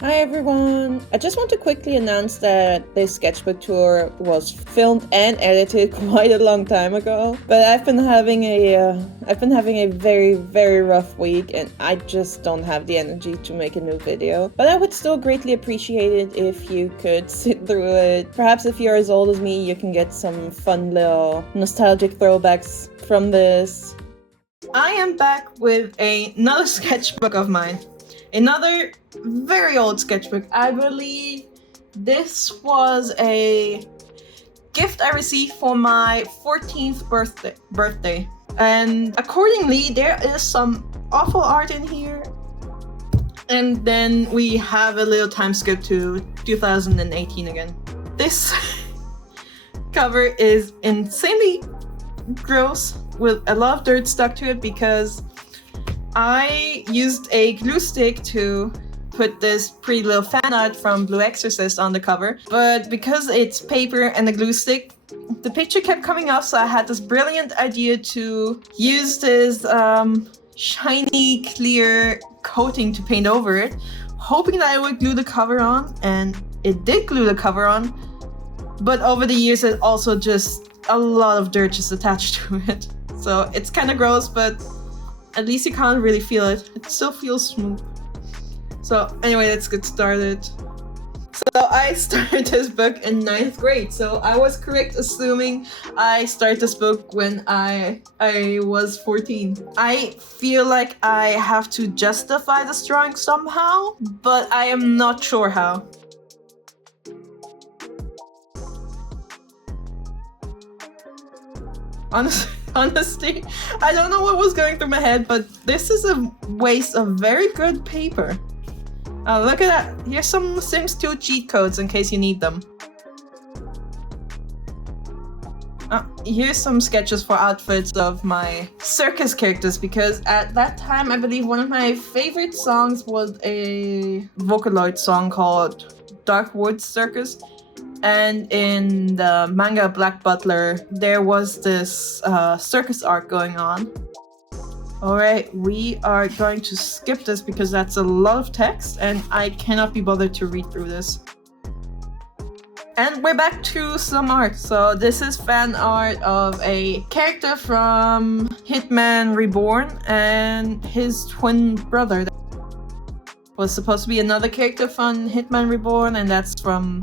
Hi everyone! I just want to quickly announce that this sketchbook tour was filmed and edited quite a long time ago, but I've been having a very rough week and I just don't have the energy to make a new video. But I would still greatly appreciate it if you could sit through it. Perhaps if you're as old as me, you can get some fun little nostalgic throwbacks from this. I am back with another sketchbook of mine. Another very old sketchbook. I believe this was a gift I received for my 14th birthday. And accordingly, there is some awful art in here. And then we have a little time skip to 2018 again. This cover is insanely gross with a lot of dirt stuck to it because I used a glue stick to put this pretty little fan art from Blue Exorcist on the cover, but because it's paper and a glue stick, the picture kept coming off, so I had this brilliant idea to use this shiny clear coating to paint over it, hoping that it would glue the cover on, and it did glue the cover on, but over the years it also just a lot of dirt just attached to it. So it's kind of gross, but at least you can't really feel it. It still feels smooth. So anyway, let's get started. So I started this book in 9th grade. So I was correct assuming I started this book when I was 14. I feel like I have to justify this drawing somehow, but I am not sure how. Honestly, I don't know what was going through my head, but this is a waste of very good paper. Look at that. Here's some Sims 2 cheat codes in case you need them. Here's some sketches for outfits of my circus characters, because at that time, I believe one of my favorite songs was a Vocaloid song called Dark Woods Circus. And in the manga Black Butler, there was this circus arc going on. Alright, we are going to skip this because that's a lot of text and I cannot be bothered to read through this. And we're back to some art. So this is fan art of a character from Hitman Reborn and his twin brother. Was supposed to be another character from Hitman Reborn, and that's from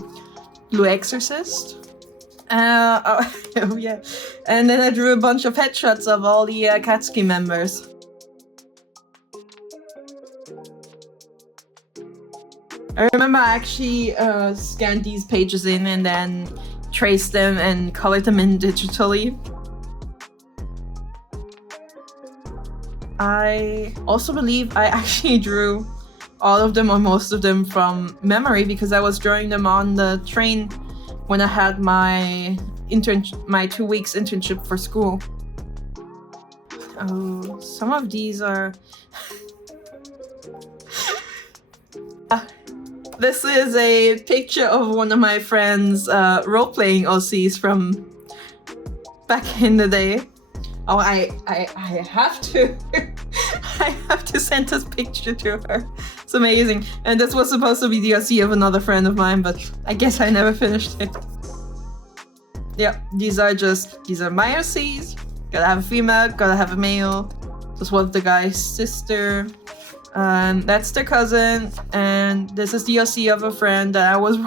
Blue Exorcist. Oh yeah. And then I drew a bunch of headshots of all the Katsuki members. I remember I actually scanned these pages in and then traced them and colored them in digitally. I also believe I actually drew all of them or most of them from memory because I was drawing them on the train when I had my 2 weeks internship for school. Oh, some of these are... This is a picture of one of my friends' role-playing OCs from back in the day. Oh, I have to... I have to send this picture to her. It's amazing. And this was supposed to be the OC of another friend of mine, but I guess I never finished it. Yeah, these are my OCs. Gotta have a female, gotta have a male. This was the guy's sister. And that's their cousin. And this is the OC of a friend that I was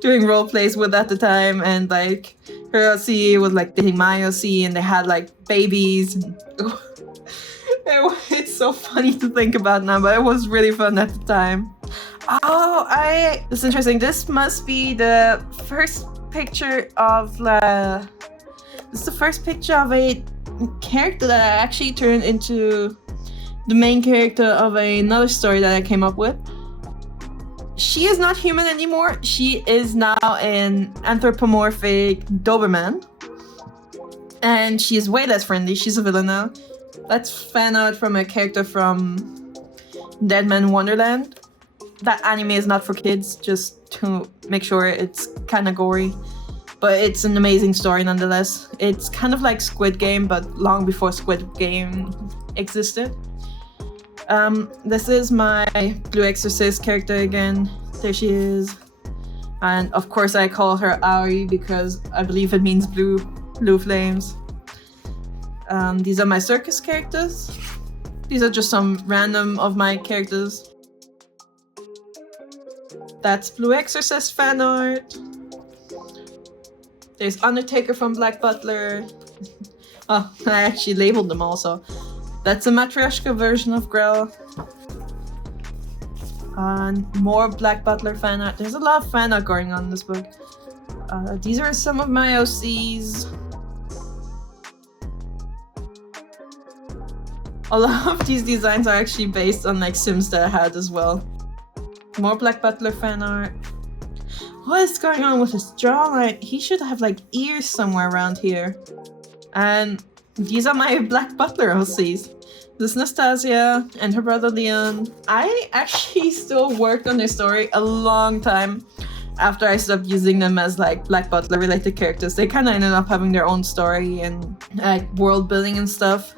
doing role plays with at the time. And like her OC was like dating my OC and they had like babies. It's so funny to think about now, but it was really fun at the time. Oh, this is interesting. This must be the first picture of this is the first picture of a character that I actually turned into the main character of another story that I came up with. She is not human anymore. She is now an anthropomorphic Doberman. And she is way less friendly. She's a villain now. That's fan art from a character from Dead Man Wonderland. That anime is not for kids, just to make sure it's kind of gory. But it's an amazing story nonetheless. It's kind of like Squid Game, but long before Squid Game existed. This is my Blue Exorcist character again. There she is. And of course I call her Aoi because I believe it means blue flames. These are my circus characters. These are just some random of my characters. That's Blue Exorcist fan art. There's Undertaker from Black Butler. Oh, I actually labeled them also. That's a Matryoshka version of Grell. And more Black Butler fan art. There's a lot of fan art going on in this book. These are some of my OCs. A lot of these designs are actually based on like Sims that I had as well. More Black Butler fan art. What is going on with his jawline? He should have like ears somewhere around here. And these are my Black Butler OCs. This is Nastasia and her brother Leon. I actually still worked on their story a long time after I stopped using them as like Black Butler related characters. They kind of ended up having their own story and like world building and stuff.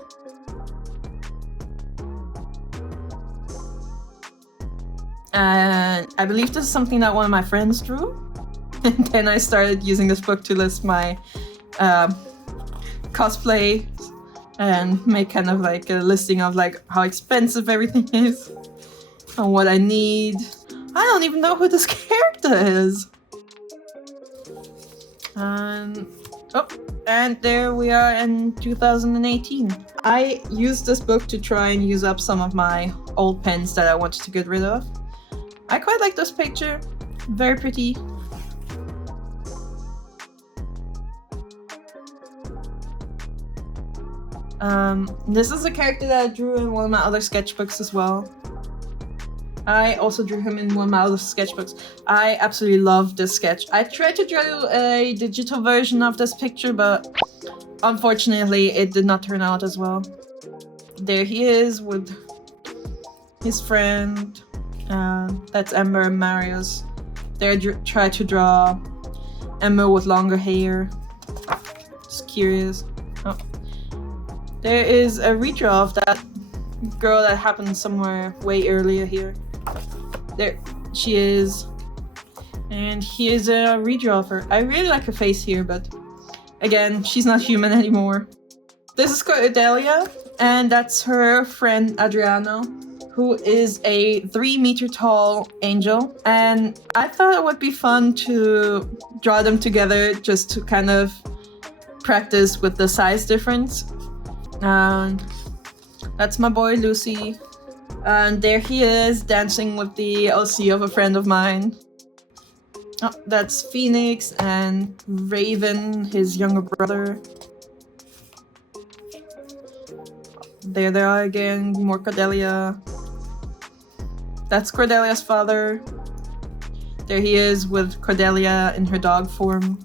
And I believe this is something that one of my friends drew. And then I started using this book to list my cosplay and make kind of like a listing of like how expensive everything is and what I need. I don't even know who this character is. And there we are in 2018. I used this book to try and use up some of my old pens that I wanted to get rid of. I quite like this picture. Very pretty. This is a character that I drew in one of my other sketchbooks as well. I also drew him in one of my other sketchbooks. I absolutely love this sketch. I tried to draw a digital version of this picture, but unfortunately it did not turn out as well. There he is with his friend. That's Ember and Marius. They tried to draw Ember with longer hair. Just curious. Oh. There is a redraw of that girl that happened somewhere way earlier here. There she is. And here's a redraw of her. I really like her face here, but again, she's not human anymore. This is Cordelia, and that's her friend Adriano, who is a 3-meter tall angel. And I thought it would be fun to draw them together just to kind of practice with the size difference. And that's my boy Lucy. And there he is dancing with the OC of a friend of mine. Oh, that's Phoenix and Raven, his younger brother. There they are again, more Cordelia. That's Cordelia's father. There he is with Cordelia in her dog form.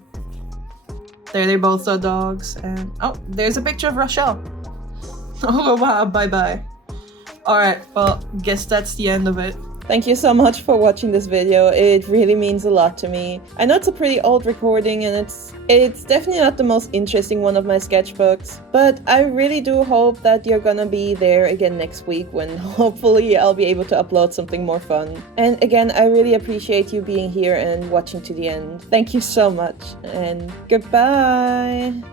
There they both are dogs. And oh, there's a picture of Rochelle. Oh wow, bye-bye. Alright, well, guess that's the end of it. Thank you so much for watching this video. It really means a lot to me. I know it's a pretty old recording and it's definitely not the most interesting one of my sketchbooks, but I really do hope that you're gonna be there again next week when hopefully I'll be able to upload something more fun. And again, I really appreciate you being here and watching to the end. Thank you so much and goodbye!